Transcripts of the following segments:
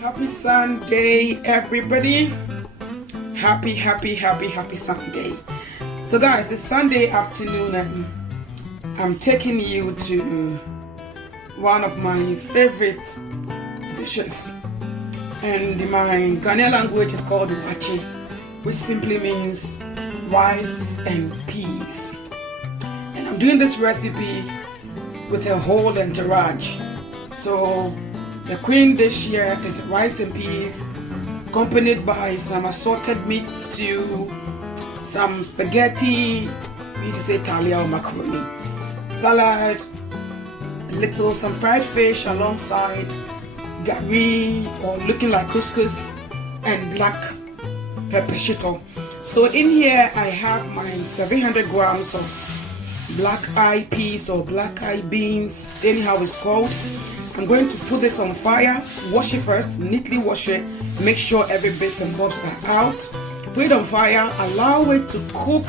Happy Sunday, everybody. Happy Sunday. So guys, it's Sunday afternoon and I'm taking you to one of my favorite dishes. And in my Ghanaian language is called Waakye, which simply means rice and peas. And I'm doing this recipe with a whole entourage. So the queen dish here is rice and peas, accompanied by some assorted meat stew, some spaghetti, we used to say talia or macaroni, salad, some fried fish alongside gari or looking like couscous and black pepper shito. So in here I have my 700 grams of black eye peas or black eye beans, anyhow it's called. I'm going to put this on fire, wash it first, neatly wash it, make sure every bit and bobs are out. Put it on fire, allow it to cook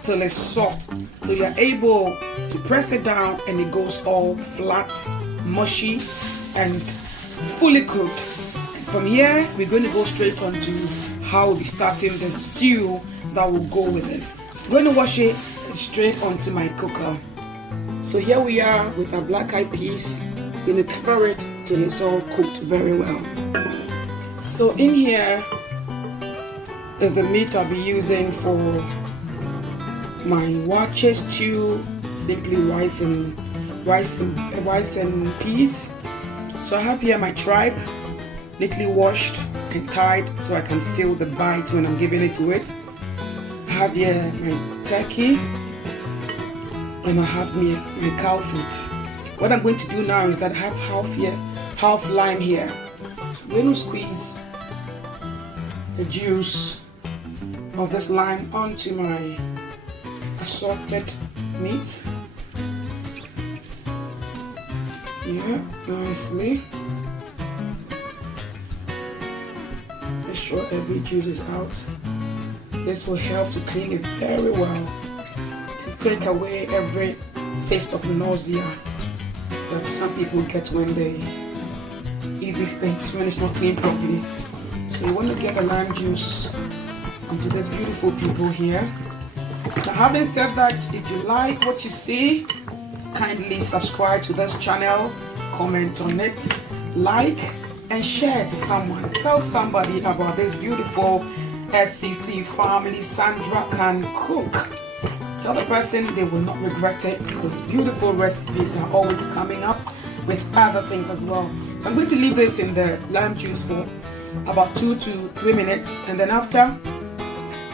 till it's soft. So you're able to press it down and it goes all flat, mushy and fully cooked. And from here, we're going to go straight on to how we'll be starting the stew that will go with this. So I'm going to wash it straight onto my cooker. So here we are with our black eyed peas. We're going to cover it till it's all cooked very well. So in here is the meat I'll be using for my waakye stew, simply rice and peas. So I have here my tripe, neatly washed and tied so I can feel the bite when I'm giving it to it. I have here my turkey. And I have my cow foot. What I'm going to do now is that I have half lime here. So I'm going to squeeze the juice of this lime onto my assorted meat. Yeah, nicely. Make sure every juice is out. This will help to clean it very well. Take away every taste of nausea that some people get when they eat these things when it's not cleaned properly. So you want to get the lime juice onto these beautiful people here. Now, having said that, if you like what you see, kindly subscribe to this channel, comment on it, like and share to someone. Tell somebody about this beautiful SCC family. Sandra can cook. Tell the person, they will not regret it because beautiful recipes are always coming up with other things as well. So I'm going to leave this in the lime juice for about 2 to 3 minutes, and then after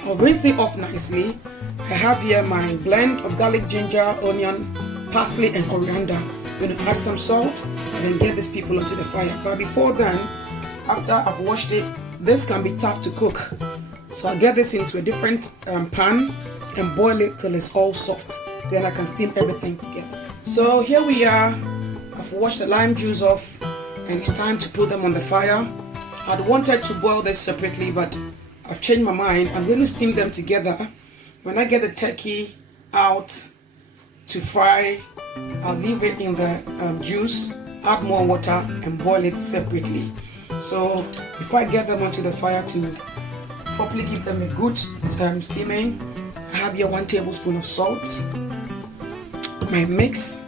I'll rinse it off nicely. I have here my blend of garlic, ginger, onion, parsley and coriander. I'm going to add some salt and then get these people onto the fire. But before then, after I've washed it, this can be tough to cook. So I'll get this into a different pan and boil it till it's all soft. Then I can steam everything together. So here we are. I've washed the lime juice off and it's time to put them on the fire. I'd wanted to boil this separately, but I've changed my mind. I'm going to steam them together. When I get the turkey out to fry, I'll leave it in the juice, add more water and boil it separately. So if I get them onto the fire to properly give them a good steaming, I have here 1 tablespoon of salt. My mix,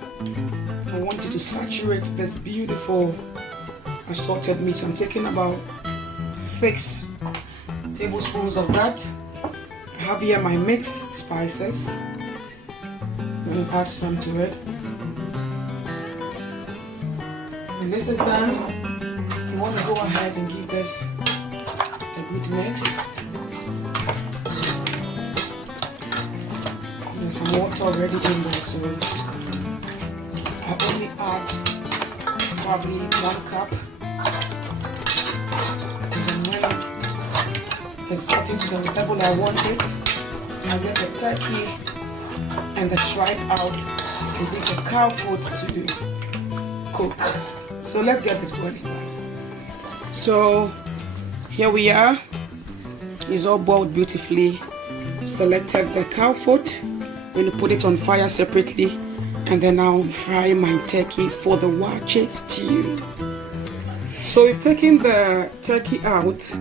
I want you to saturate this beautiful assorted meat. So I'm taking about 6 tablespoons of that. I have here my mixed spices. I'm going to add some to it. When this is done, you want to go ahead and give this a good mix. There's some water already in there, so I only add probably 1 cup. And then when it's getting to the level I want it, I get the turkey and the tripe out and leave the cow foot to cook. So let's get this boiling, guys. So here we are. It's all boiled beautifully. Selected the cow foot. I'm going to put it on fire separately, and then I'll fry my turkey for the waakye stew. So we've taken the turkey out.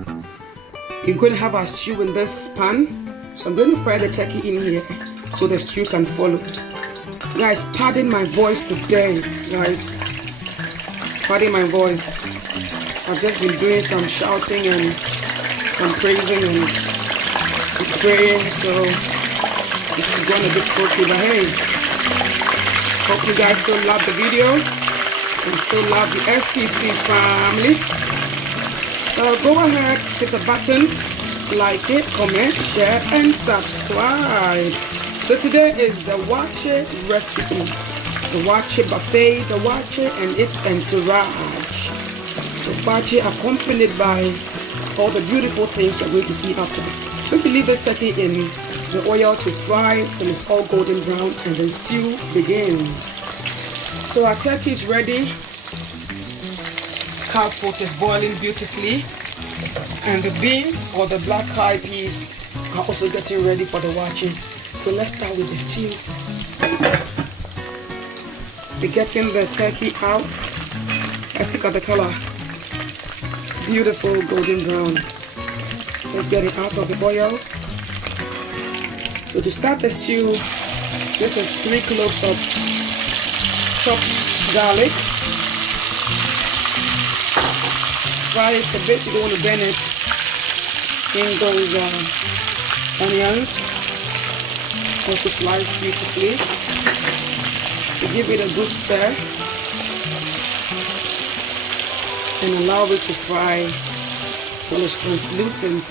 We're going to have our stew in this pan. So I'm going to fry the turkey in here so the stew can follow. Guys, pardon my voice today, guys. Pardon my voice. I've just been doing some shouting and some praising and some praying, so this is going a bit croaky, but hey, hope you guys still love the video and still love the SCC family. So go ahead, hit the button, like it, comment, share, and subscribe. So today is the Waakye recipe, the Waakye buffet, the Waakye and its entourage. So Waakye accompanied by all the beautiful things you're going to see after. I'm going to leave this turkey in the oil to fry till it's all golden brown and the stew begins. So our turkey is ready. Cow foot is boiling beautifully. And the beans or the black eyed peas are also getting ready for the Waakye. So let's start with the stew. We're getting the turkey out. Let's look at the color. Beautiful golden brown. Let's get it out of the oil. So to start the stew, this is 3 cloves of chopped garlic. Fry it a bit, you don't want to burn it. In those onions, also sliced beautifully. To give it a good stir and allow it to fry till it's translucent.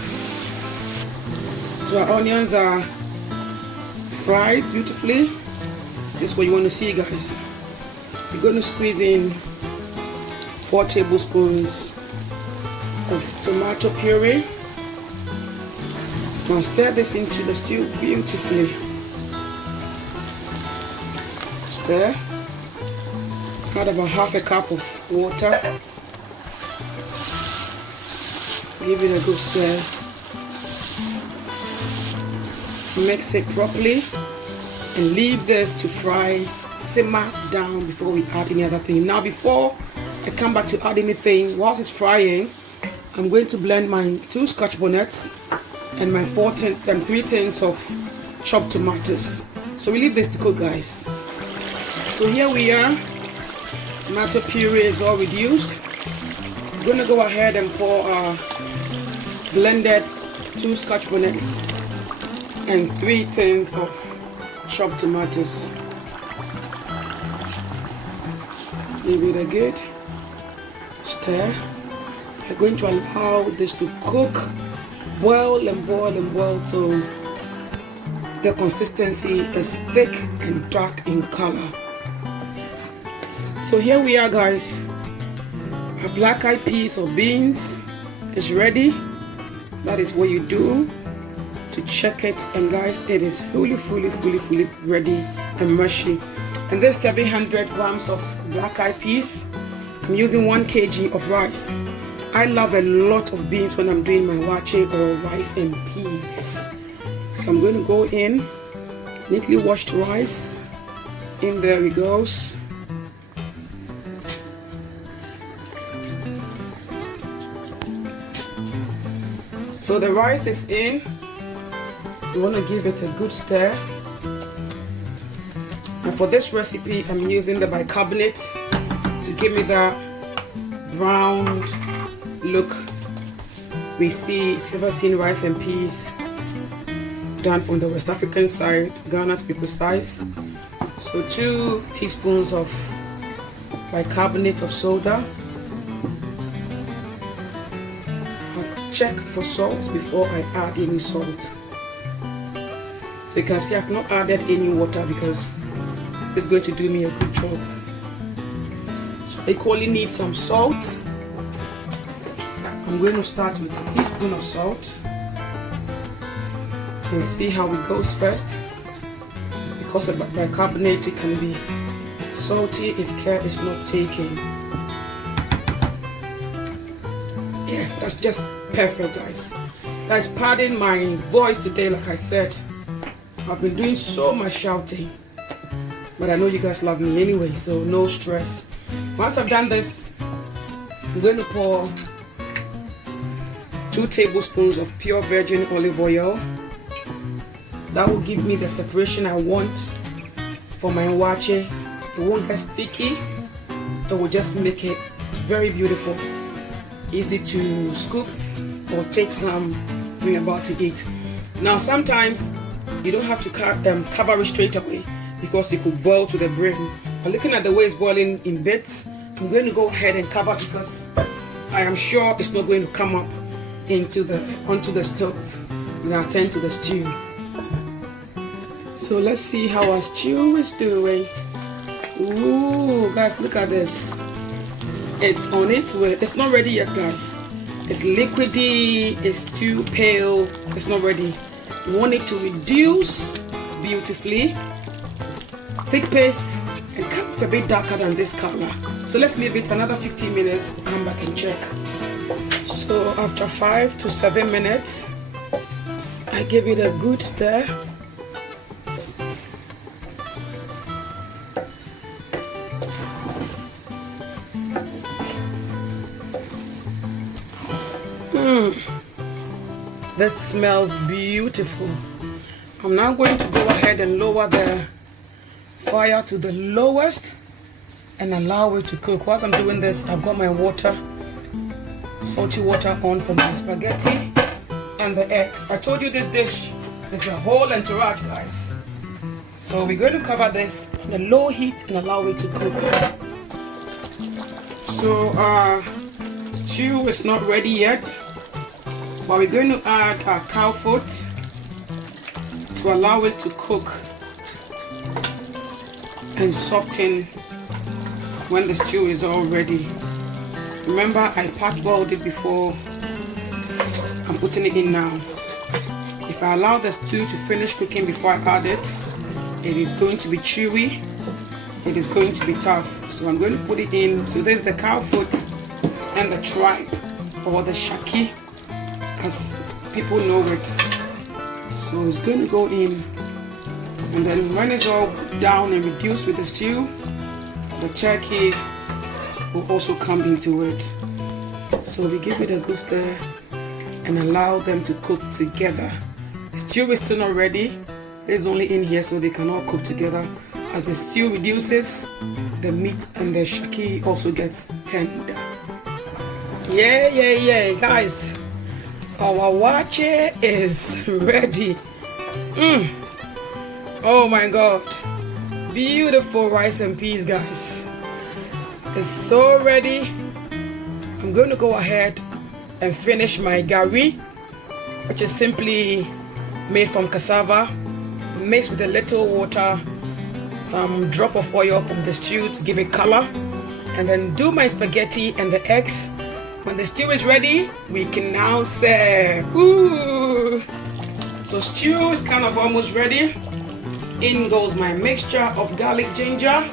So our onions are fried beautifully. This is what you want to see, guys. You're going to squeeze in 4 tablespoons of tomato puree. Now stir this into the stew beautifully. Stir. Add about half a cup of water. Give it a good stir. Mix it properly and leave this to fry, simmer down before we add any other thing. Now before I come back to add anything, whilst it's frying, I'm going to blend my 2 scotch bonnets and my 3 tins of chopped tomatoes. So we leave this to cook, guys. So here we are. Tomato puree is all reduced. I'm going to go ahead and pour our blended 2 scotch bonnets and 3 tins of chopped tomatoes. Give it a good stir. We're going to allow this to cook, boil and boil and boil till the consistency is thick and dark in color. So here we are, guys. Our black eyed peas or beans is ready. That is what you do to check it, and guys, it is fully ready and mushy. And there's 700 grams of black eyed peas. I'm using 1 kg of rice. I love a lot of beans when I'm doing my waakye or rice and peas. So I'm going to go in, neatly washed rice. In there it goes. So the rice is in. You want to give it a good stir. And for this recipe, I'm using the bicarbonate to give me that browned look we see if you've ever seen rice and peas done from the West African side, Ghana to be precise. So 2 teaspoons of bicarbonate of soda. I'll check for salt before I add any salt. So you can see I've not added any water because it's going to do me a good job. So I equally need some salt. I'm going to start with a teaspoon of salt and see how it goes first. Because the bicarbonate can be salty if care is not taken. Yeah, that's just perfect, guys. Guys, pardon my voice today. Like I said, I've been doing so much shouting, but I know you guys love me anyway, so no stress. Once I've done this, I'm going to pour 2 tablespoons of pure virgin olive oil. That will give me the separation I want for my waakye. It won't get sticky. It will just make it very beautiful, easy to scoop or take some when you're about to eat. Now sometimes you don't have to cover it straight away because it could boil to the brim. But looking at the way it's boiling in bits, I'm going to go ahead and cover because I am sure it's not going to come up onto the stove when I attend to the stew. So let's see how our stew is doing. Ooh, guys, look at this. It's on its way. It's not ready yet, guys. It's liquidy, it's too pale, it's not ready. You want it to reduce beautifully, thick paste, and come a bit darker than this color. So let's leave it another 15 minutes. We'll come back and check. So after 5 to 7 minutes, I give it a good stir. This smells beautiful. I'm now going to go ahead and lower the fire to the lowest and allow it to cook. Whilst I'm doing this, I've got my water, salty water on for my spaghetti and the eggs. I told you this dish is a whole entourage, guys. So we're going to cover this on a low heat and allow it to cook. So our stew is not ready yet, but we're going to add our cow foot to allow it to cook and soften when the stew is all ready. Remember, I part boiled it before. I'm putting it in now. If I allow the stew to finish cooking before I add it, it is going to be chewy, it is going to be tough. So I'm going to put it in. So there's the cow foot and the tripe, or the shaki as people know it. So it's going to go in, and then when it's all down and reduced with the stew, the turkey will also come into it. So we give it a good stir and allow them to cook together. The stew is still not ready. There's only in here so they can all cook together. As the stew reduces, the meat and the shaki also gets tender. Yeah, guys. Our waakye is ready. Oh my god. Beautiful rice and peas, guys. It's so ready. I'm going to go ahead and finish my gari, which is simply made from cassava, mixed with a little water, some drop of oil from the stew to give it color, and then do my spaghetti and the eggs. When the stew is ready, we can now serve. Ooh. So stew is kind of almost ready. In goes my mixture of garlic, ginger,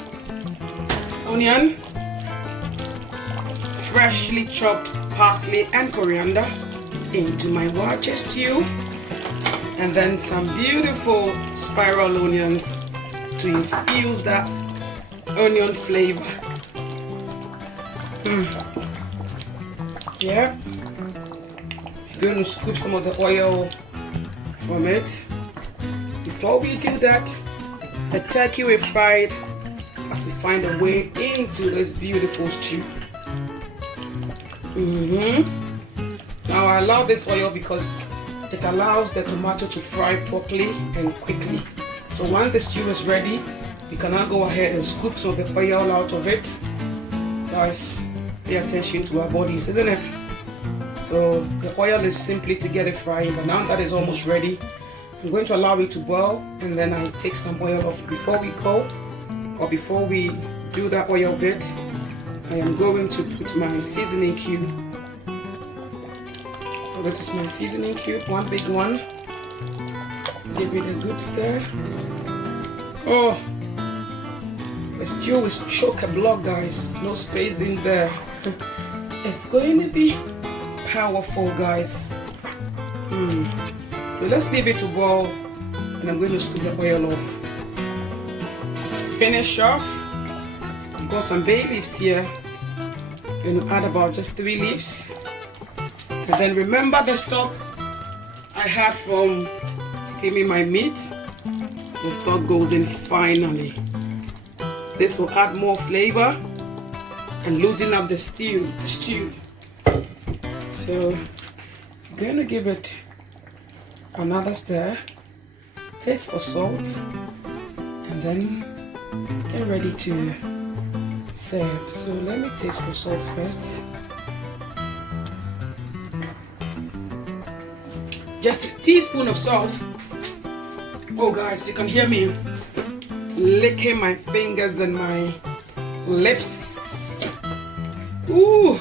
onion, freshly chopped parsley and coriander into my waakye stew, and then some beautiful spiral onions to infuse that onion flavor. Yeah, I'm going to scoop some of the oil from it. Before we do that, the turkey we fried has to find a way into this beautiful stew. Now I allow this oil because it allows the tomato to fry properly and quickly. So once the stew is ready, we can now go ahead and scoop some of the oil out of it. Guys, pay attention to our bodies, isn't it? So the oil is simply to get it fried, but now that is almost ready, I'm going to allow it to boil, and then I take some oil off. Before we go, or before we do that oil bit, I am going to put my seasoning cube. So this is my seasoning cube, one big one. Give it a good stir. Oh, the stew is chock-a-block, guys. No space in there. It's going to be powerful, guys. So let's leave it to boil, and I'm going to scoop the oil off. To finish off, I've got some bay leaves here. I'm going to add about just 3 leaves. And then remember the stock I had from steaming my meat. The stock goes in finally. This will add more flavor and loosen up the stew. So I'm going to give it another stir. Taste for salt. And then get ready to serve. So let me taste for salt first. Just a teaspoon of salt. Oh guys, you can hear me licking my fingers and my lips. Ooh,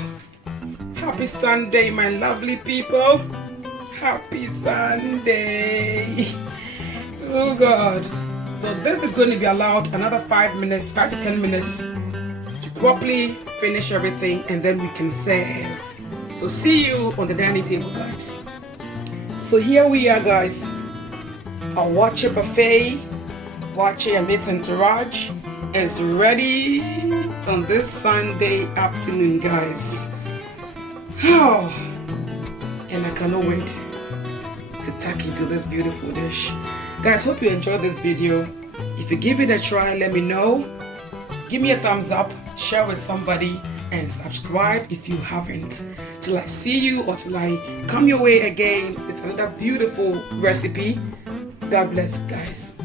happy Sunday, my lovely people. Happy Sunday. Oh God. So this is going to be allowed another 5 minutes, 5 to 10 minutes to properly finish everything, and then we can serve. So see you on the dining table, guys. So here we are, guys. Our Waakye buffet, Waakye and its entourage is ready on this Sunday afternoon, guys. Oh, and I cannot wait to tuck into this beautiful dish. Guys, hope you enjoyed this video. If you give it a try, let me know. Give me a thumbs up, share with somebody, and subscribe if you haven't. Till I see you or till I come your way again with another beautiful recipe. God bless, guys.